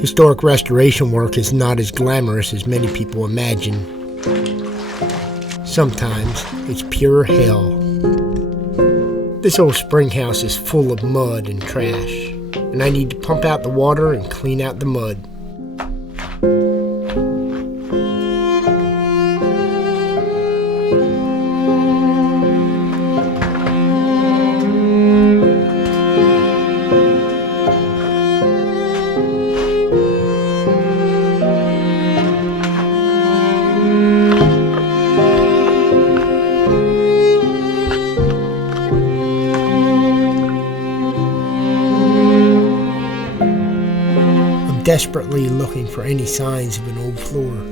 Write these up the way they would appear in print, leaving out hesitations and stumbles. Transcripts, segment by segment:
Historic restoration work is not as glamorous as many people imagine. Sometimes it's pure hell. This old spring house is full of mud and trash, and I need to pump out the water and clean out the mud. Desperately looking for any signs of an old floor.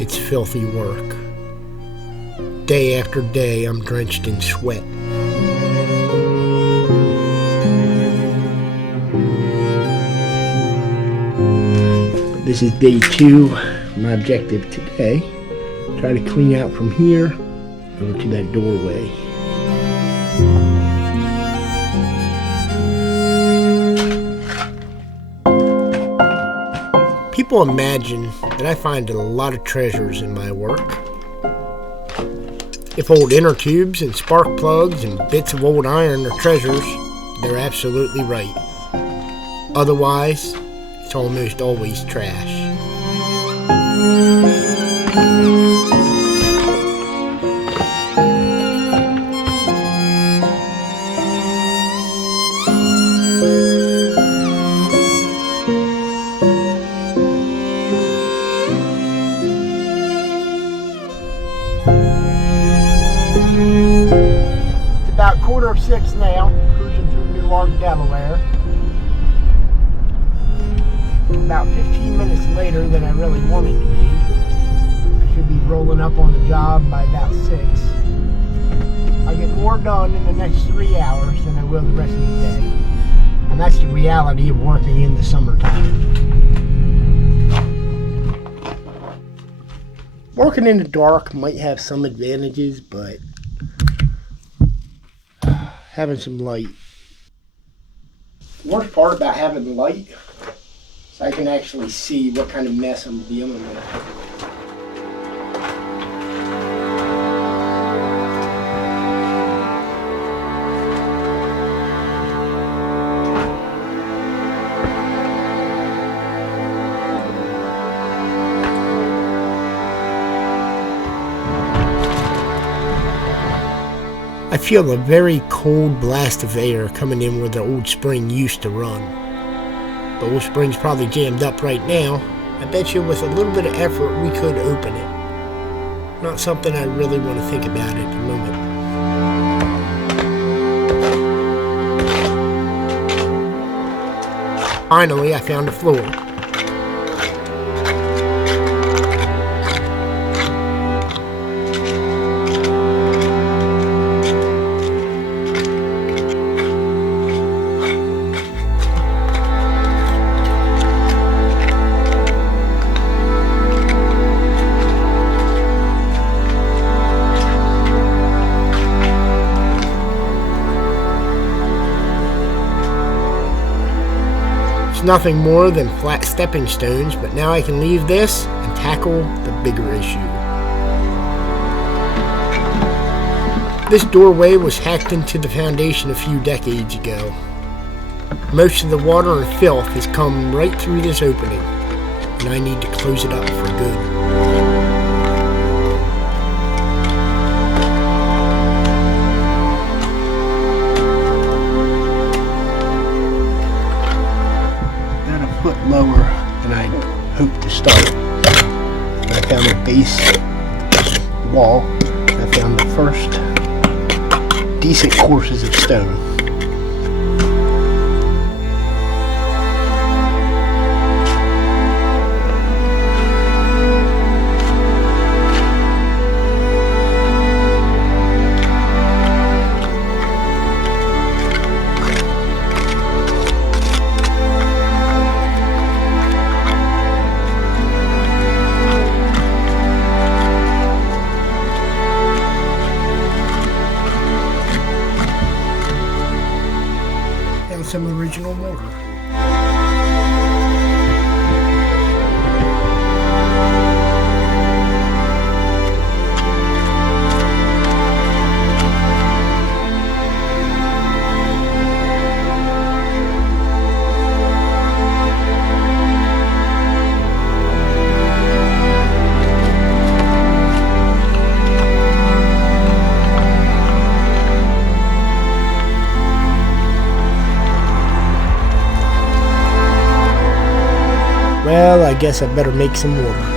It's filthy work. Day after day, I'm drenched in sweat. This is day 2. My objective today, try to clean out from here over to that doorway. People imagine that I find a lot of treasures in my work. If old inner tubes and spark plugs and bits of old iron are treasures, they're absolutely right. Otherwise, it's almost always trash. It's about 5:45 now, cruising through Newark, Delaware. About 15 minutes later than I really wanted to be. I should be rolling up on the job by about 6. I get more done in the next 3 hours than I will the rest of the day. And that's the reality of working in the summertime. Working in the dark might have some advantages, but having some light. The worst part about having the light is I can actually see what kind of mess I'm dealing with. I feel a very cold blast of air coming in where the old spring used to run. The old spring's probably jammed up right now. I bet you with a little bit of effort we could open it. Not something I really want to think about at the moment. Finally, I found a floor. Nothing more than flat stepping stones, but now I can leave this and tackle the bigger issue. This doorway was hacked into the foundation a few decades ago. Most of the water and filth has come right through this opening, and I need to close it up for good. Lower than I hoped to start. found a base wall. I found the first decent courses of stone. Some original mortar. Well, I guess I better make some mortar.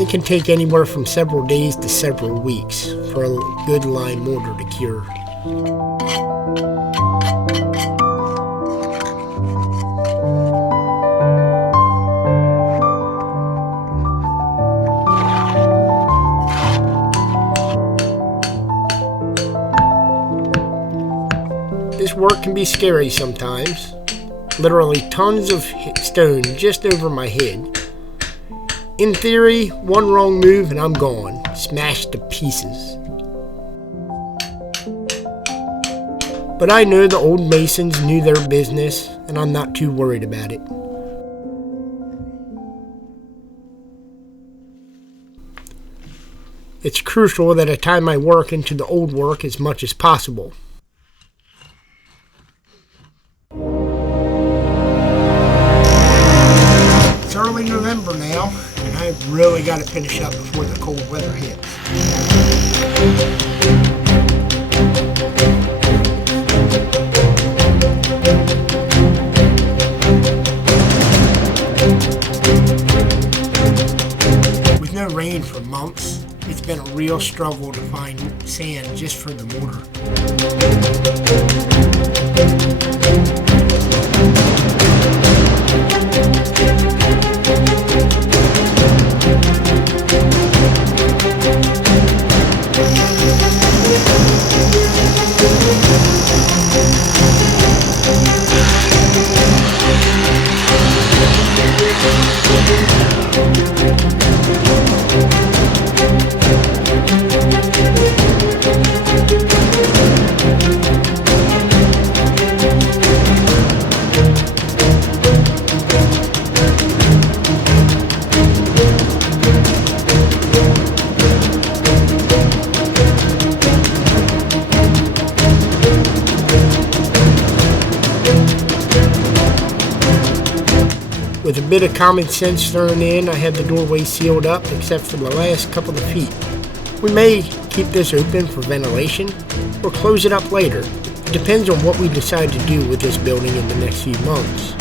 It can take anywhere from several days to several weeks for a good lime mortar to cure. This work can be scary sometimes. Literally tons of stone just over my head. In theory, one wrong move and I'm gone, smashed to pieces. But I know the old masons knew their business, and I'm not too worried about it. It's crucial that I tie my work into the old work as much as possible. It's early November now, and I've really got to finish up before the cold weather hits. With no rain for months, it's been a real struggle to find sand just for the mortar. With a bit of common sense thrown in, I had the doorway sealed up except for the last couple of feet. We may keep this open for ventilation or close it up later. It depends on what we decide to do with this building in the next few months.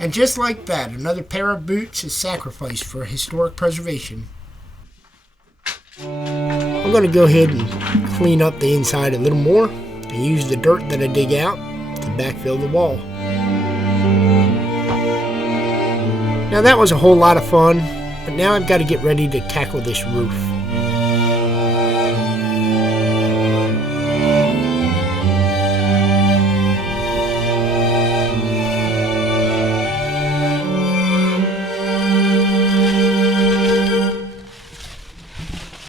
And just like that, another pair of boots is sacrificed for historic preservation. I'm going to go ahead and clean up the inside a little more and use the dirt that I dig out to backfill the wall. Now that was a whole lot of fun, but now I've got to get ready to tackle this roof.